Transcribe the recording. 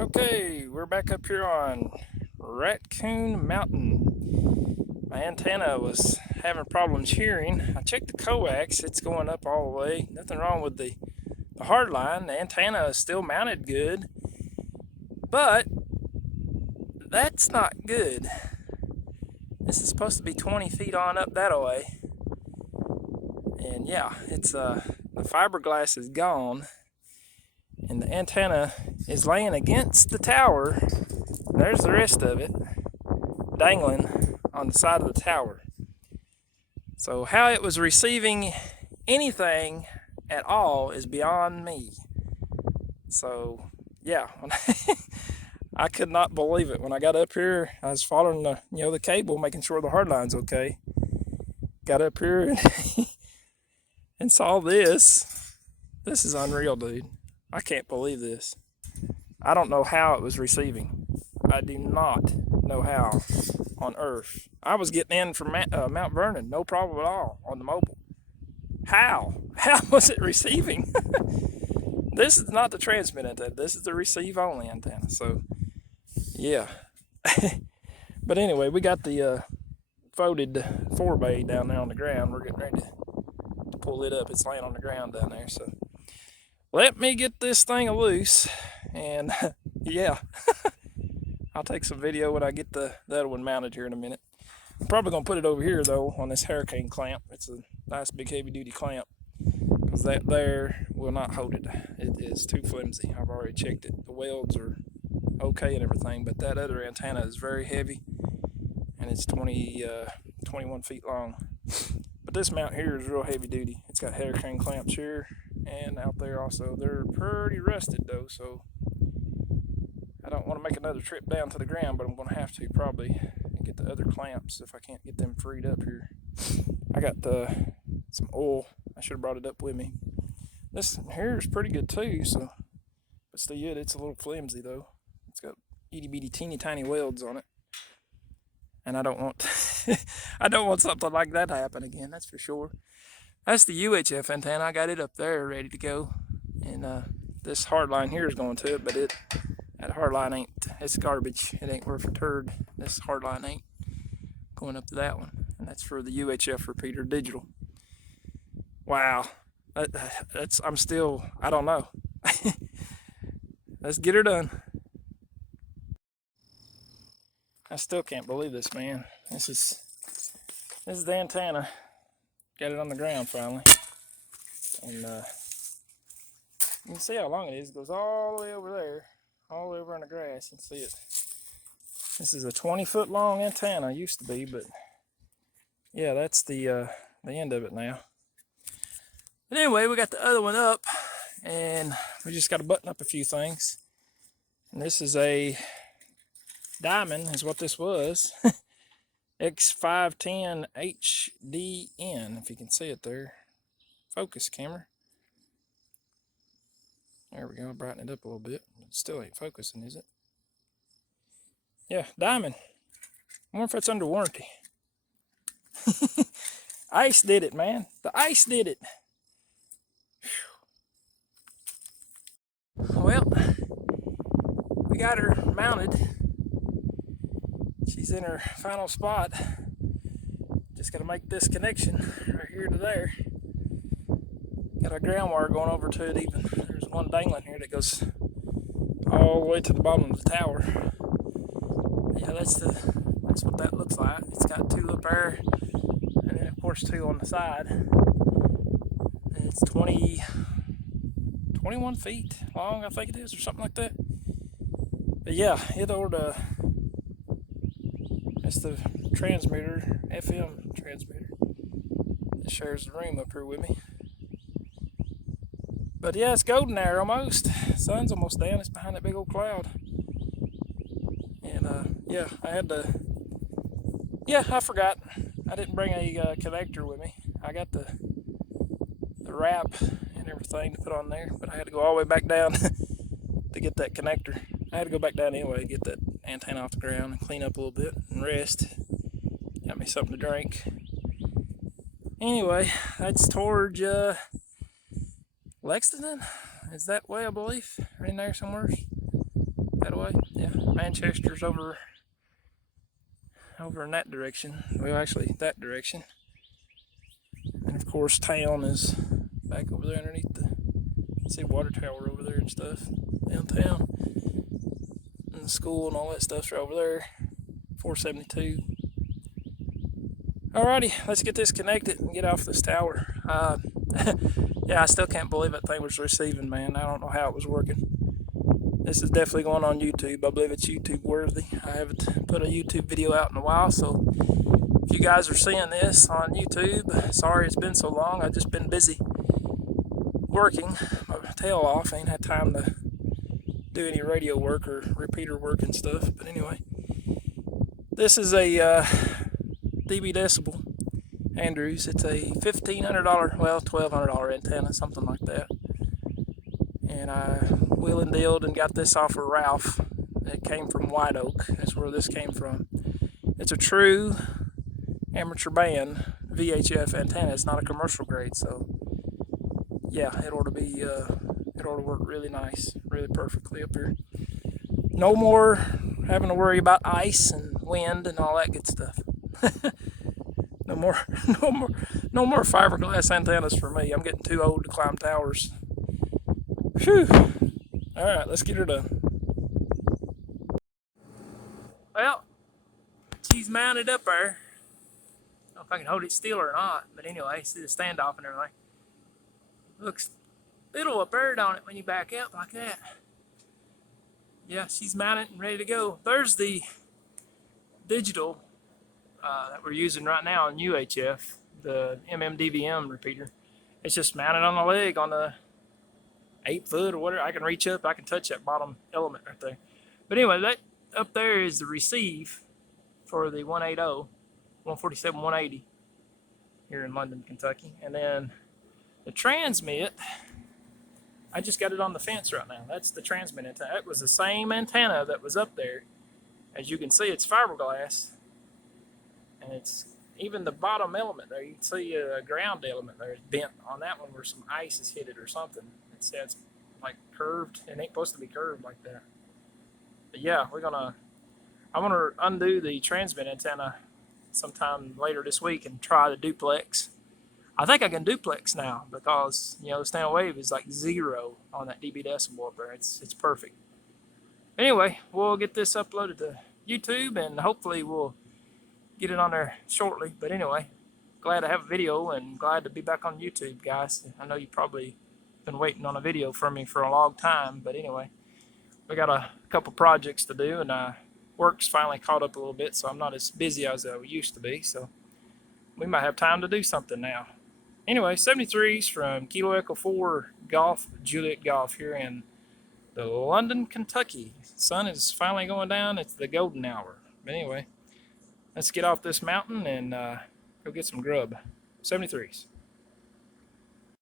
Okay, we're back up here on Raccoon Mountain. My antenna was having problems hearing. I checked the coax, it's going up all the way. Nothing wrong with the hard line. The antenna is still mounted good, but that's not good. This is supposed to be 20 feet on up that way. And yeah, it's the fiberglass is gone. And the antenna is laying against the tower. There's the rest of it, dangling on the side of the tower. So how it was receiving anything at all is beyond me. So yeah, I could not believe it. When I got up here, I was following the cable, making sure the hard line's okay. Got up here and saw this. This is unreal, dude. I can't believe this. I don't know how it was receiving. I do not know how on earth. I was getting in from Mount Vernon, no problem at all on the mobile. How? How was it receiving? This is not the transmit antenna. This is the receive only antenna. So, yeah. But anyway, we got the folded 4-bay down there on the ground. We're getting ready to pull it up. It's laying on the ground down there. So, let me get this thing loose. And, yeah. I'll take some video when I get the other one mounted here in a minute. I'm probably going to put it over here, though, on this hurricane clamp. It's a nice big heavy-duty clamp, because that there will not hold it. It is too flimsy. I've already checked it. The welds are okay and everything, but that other antenna is very heavy, and it's 21 feet long. But this mount here is real heavy-duty. It's got hurricane clamps here and out there also. They're pretty rusted, though, so I don't want to make another trip down to the ground, but I'm going to have to probably and get the other clamps if I can't get them freed up here. I got some oil. I should have brought it up with me. This here is pretty good too, so but still yet it's a little flimsy though. It's got itty bitty teeny tiny welds on it, and I don't want I don't want something like that to happen again. That's for sure. That's the UHF antenna. I got it up there ready to go, and this hard line here is going to it, but that hard line ain't, it's garbage. It ain't worth a turd. This hard line ain't going up to that one. And that's for the UHF repeater digital. Wow. I don't know. Let's get her done. I still can't believe this, man. This is the antenna. Got it on the ground finally. And you can see how long it is. It goes all the way over there. All over in the grass and see it. This is a 20-foot long antenna, used to be, but yeah, that's the end of it now. But anyway, we got the other one up, and we just got to button up a few things. And this is a Diamond, is what this was. X510HDN, if you can see it there. Focus camera. There we go, brighten it up a little bit. It still ain't focusing, is it? Yeah, Diamond. I wonder if it's under warranty. Ice did it, man. The ice did it. Whew. Well, we got her mounted. She's in her final spot. Just gotta make this connection right here to there. Got a ground wire going over to it even. There's one dangling here that goes all the way to the bottom of the tower. Yeah, that's what that looks like. It's got two up there, and then of course two on the side. And it's 21 feet long, I think it is, or something like that. But yeah, it's the transmitter, FM transmitter. It shares the room up here with me. But yeah, it's golden there almost. Sun's almost down. It's behind that big old cloud. And yeah, I forgot. I didn't bring a connector with me. I got the wrap and everything to put on there, but I had to go all the way back down to get that connector. I had to go back down anyway to get that antenna off the ground and clean up a little bit and rest. Got me something to drink. Anyway, that's towards Lexington, is that way, I believe, right in there somewhere. that way. Yeah, Manchester's over in that direction. Well, actually, that direction. And of course, town is back over there underneath the, see, water tower over there and stuff downtown. And the school and all that stuff's right over there. 472. Alrighty, let's get this connected and get off this tower. Yeah, I still can't believe that thing was receiving, man. I don't know how it was working. This is definitely going on YouTube. I believe it's YouTube worthy. I haven't put a YouTube video out in a while, so if you guys are seeing this on YouTube, sorry it's been so long. I've just been busy working my tail off. I ain't had time to do any radio work or repeater work and stuff. But anyway, this is a DB Decibel Andrews. It's a $1,500, well, $1,200 antenna, something like that. And I wheel and dealed and got this off of Ralph. It came from White Oak. That's where this came from. It's a true amateur band VHF antenna. It's not a commercial grade, so yeah, it ought to be it ought to work really nice, really perfectly up here. No more having to worry about ice and wind and all that good stuff. no more fiberglass antennas for me. I'm getting too old to climb towers. Phew. All right, let's get her done. Well, she's mounted up there. I don't know if I can hold it still or not, but anyway, see the standoff and everything. Looks a little bird on it when you back up like that. Yeah, she's mounted and ready to go. There's the digital that we're using right now on UHF, the MMDVM repeater. It's just mounted on the leg on the 8-foot or whatever. I can reach up, I can touch that bottom element right there. But anyway, that up there is the receive for the 180, 147, 180 here in London, Kentucky. And then the transmit, I just got it on the fence right now. That's the transmit antenna. That was the same antenna that was up there. As you can see, it's fiberglass. And it's even the bottom element there. You can see a ground element there is bent on that one where some ice has hit it or something. It's like curved. It ain't supposed to be curved like that. But yeah, I'm gonna undo the transmit antenna sometime later this week and try the duplex. I think I can duplex now because, you know, the standard wave is like 0 on that DB Decibel up there. It's perfect. Anyway, we'll get this uploaded to YouTube and hopefully we'll get it on there shortly. But anyway, glad to have a video and glad to be back on YouTube, guys. I know you probably been waiting on a video from me for a long time, but anyway, we got a couple projects to do and work's finally caught up a little bit, so I'm not as busy as I used to be, so we might have time to do something now. Anyway, 73s from Kilo Echo 4 Golf Juliet Golf here in the London, Kentucky. Sun is finally going down. It's the golden hour. But anyway, let's get off this mountain and go get some grub. 73s.